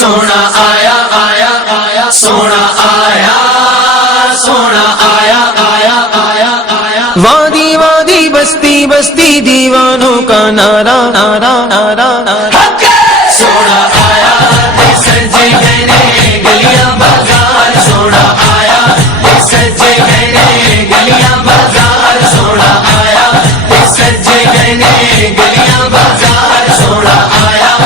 سونا آیا آیا آیا سونا آیا سونا آیا آیا آیا آیا وادی وادی بستی بستی دیوانوں کا نعرہ نعرہ نعرہ نعرہ سونا آیا سجے گئے گلیاں بازار سونا آیا سجے گئے گلیاں بازار سونا آیا سجے گئے گلیاں بازار سونا آیا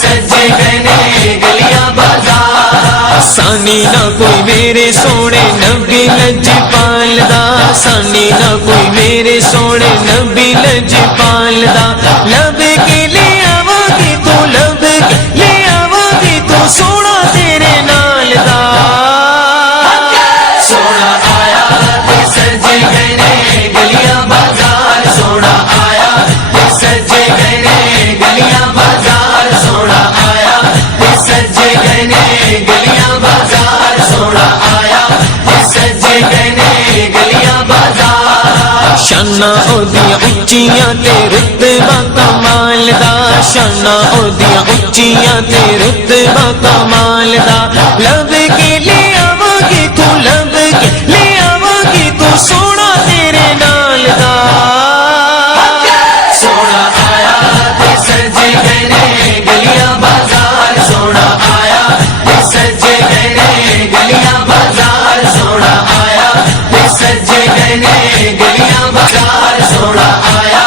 سجے گئے گلیاں بازار سانی نہ کوئی میرے سونے نبی لجپال دا سانی نہ کوئی میرے سونے نبی لجپال دا لب کے لے آواگی تو لب کے لے آواگی تو سونا تیرے نال دا سونا آیا سجے گئے گلیاں بازار سونا آیا سجے گئے گلیاں بازار سونا آیا سجے گئے گلیاں بازار سونا آیا سجے گئے گلیاں بازار شاناں اودیاں اچیاں تے رتبہ کمال دا شاناں اودیاں اچیاں تے رتبہ کمال دا لب کے لے آواگی تو لب کے لے آواگی تو سونا تیرے نال دا سونا آیا سجے گئے گلیاں بازار سونا آیا سجے گئے گلیاں بازار سونا آیا سجے گئے گلیاں بازار سونا آیا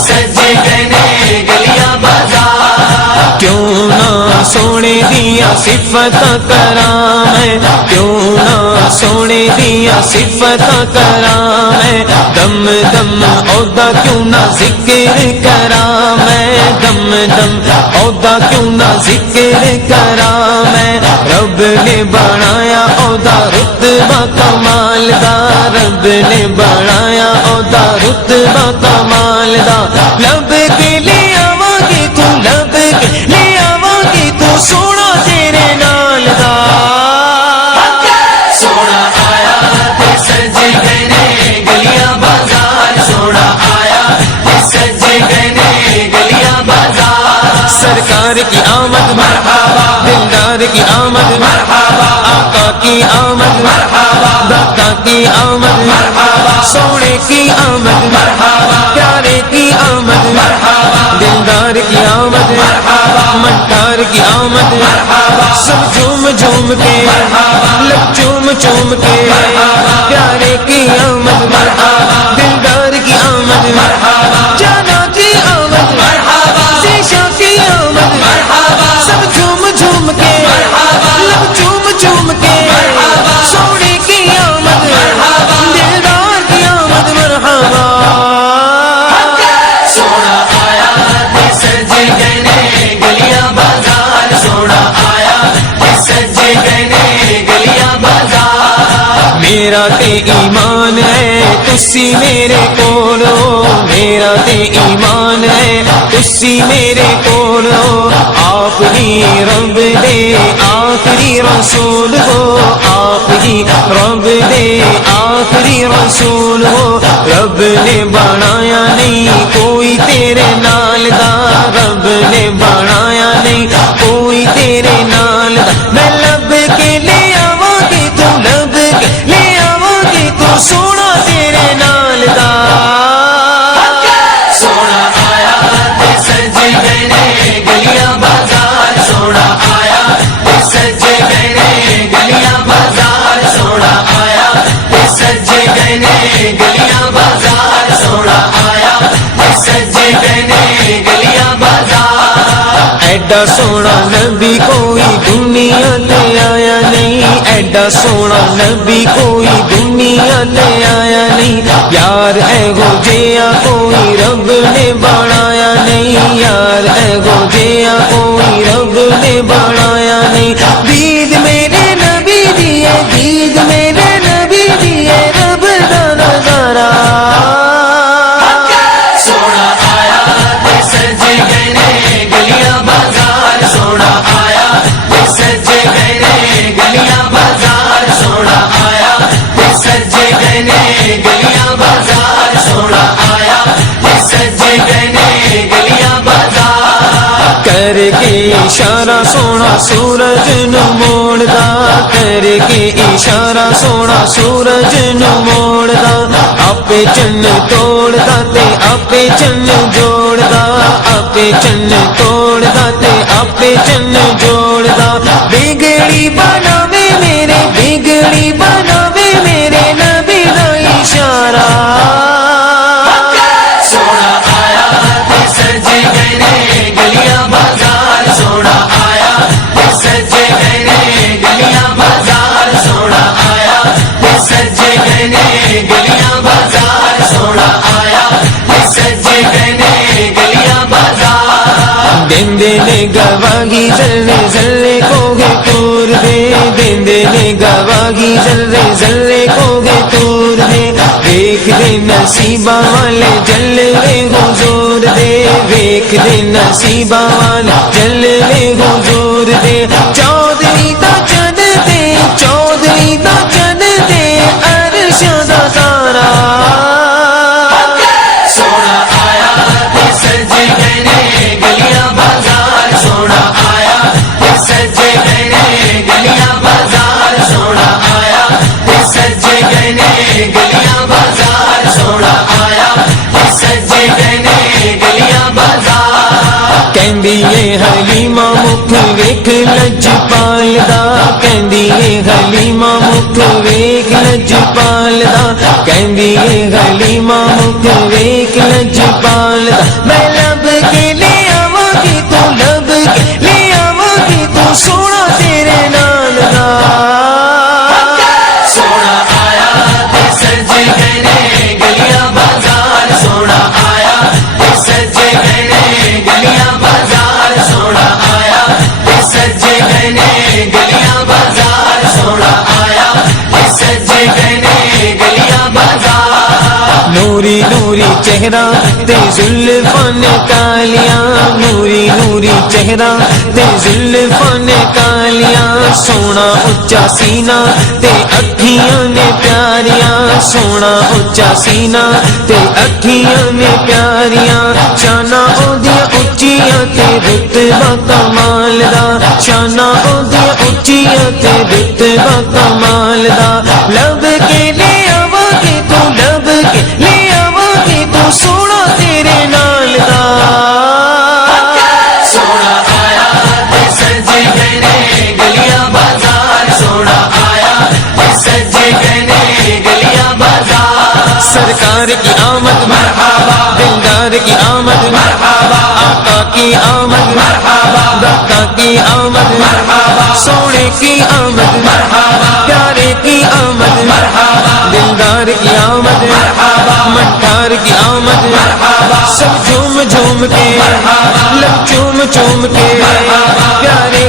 سجے گئے گلیاں بازار کیوں نہ سونے دیا صفت کرام ہے کیوں نہ سونے دیا صفت کرام ہے دم دم عہدہ کیوں نہ ذکر کرام ہے دم دم عہدہ کیوں نہ ذکر کرام ہے رب نے بنایا عہدہ رتبہ کمال دا رب نے بنایا عہدہ رتبہ کمال دا لب کے لے آواگی تو لب کے لے آواگی تو سونا تیرے نال دا سونا آیا سجے گئے گلیاں بازار سونا آیا سجے گئے گلیاں بازار سرکار کی آمد مرحبا دلدار کی آمد مرحبا آقا کی آمد مرحبا داتا کی آمد مرحبا سونے کی آمد مرحبا پیارے کی آمد مرحبا دلدار کی آمد مرحبا مٹار کی آمد مرحبا سب جھوم جھوم کے لب چوم چوم کے پیارے کی آمد مرحبا دلدار کی آمد مرحبا جانا کی آمد مرحبا زیشا کی آمد مرحبا سب جھوم جھوم کے لب چوم چوم کے سونے کی آمد دلدار کی آمد مرحبا سونا آیا سجے گئے گلیاں بازار سونا آیا سجے گئے گلیاں بازار میرا تے ایمان ہے تسی میرے کولو میرا تے ایمان ہے تسی میرے کولو آپ ہی رب دے آخری رسول ہو آپ ہی رب دے آخری رسول ہو رب نے بنایا نہیں کوئی تیرے نال دا رب نے بنایا نہیں کوئی تیرے نال دا میں لب کے لے آواگی تو لب کے لے آواگی تو سونا تیرے نال دا سونا آیا سجے گئے گلیاں بازار سونا آیا سجے گئے گلیاں بازار سونا آیا سجے گئے گلیاں بازار سونا آیا سجے گئے گلیاں بازار ایڈا سونا نبی کوئی دنیا تے آیا نہیں ایڈا سونا نبی کوئی دنیا تے آیا نہیں یار اے گو جیا کوئی رب نے بنایا نہیں یار اے گو جیا کوئی رب نے بنایا نہیں دید میرے نبی دیے دید میرے نبی دیے رب دا نظارہ سونا آیا سجے گئے گلیاں بازار سونا آیا سجے گئے گلیاں بازار سونا آیا سجے گئے گلیاں بازار سونا آیا سجے گئے گلیاں بازار کر کے اشارہ سونا سورج نو موڑدا کر کے اشارہ سونا سورج نو موڑدا آپے چن توڑدا تے آپے چن جوڑدا آپے چن توڑدا تے آپے چن جوڑدا بگڑی بناوے میرے بگڑی بناوے میرے نبی دا اشارہ سونا آیا تے سجے گئے نے گلیاں بازار سونا آیا تے سجے گئے نے گلیاں بازار سونا آیا تے سجے گئے نے گلیاں بازار سونا آیا تے سجے گئے نے گلیاں بازار دیندے نے گواہی زلے زلے کوگے تور دے دیندے نے گواہی زلے زلے کوگے تور دے ویکھ دے نصیباں والے جلوے حضور دے ویکھ دے نصیباں والے جلوے حضور دے چودھری دا چن دے چودھری دا چن دے عرش دا تارا سونا آیا تے سجے گئے نے گلیاں بازار سونا آیا تے سجے گئے نے گلیاں بازار سونا آیا تے سجے گئے نے گلیاں بازار سونا آیا تے سجے گئے نے گلیاں بازار کہندی اے حلیمہ مکھ ویکھ لجپال دا کہندی اے حلیمہ مکھ ویکھ لجپال دا کہندی اے حلیمہ مکھ ویکھ لجپال دا میں لب کے لے آواں گی تو لب کے لے آواں گی تو سونا تیرے نال دا سونا آیا تے سجے گئے نے گلیاں بازار سونا آیا تے سجے گئے نے گلیاں بازار سونا آیا تے سجے گئے نے گلیاں بازار سونا آیا تے سجے گئے نے گلیاں بازار نوری نوری چہرہ تے زلفاں نے کالیاں نوری نوری چہرہ تے زلفاں نے کالیاں سونا اچا سینہ تے اکھیاں نے پیاریاں سونا اچا سینہ تے اکھیاں نے پیاریاں شاناں اودیاں اچیاں تے رتبہ کمال دا شاناں اودیاں اچیاں تے رتبہ کمال دا لب کے لے آواں گے تو لب کے لے آواں گے تو سونا تیرے نال دا سونا آیا تے سجے گئے نے گلیاں بازار سونا آیا تے سجے گئے نے گلیاں بازار سرکار کی آمد مرحبا دلدار کی آمد مرحبا آقا کی آمد مرحبا داتا کی آمد مرحبا سونے کی آمد مرحبا پیارے کی آمد مرحبا دلدار کی آمد مرحبا منٹار کی آمد مرحبا سب جھوم جھوم کے مرحبا لب چوم چوم کے مرحبا پیارے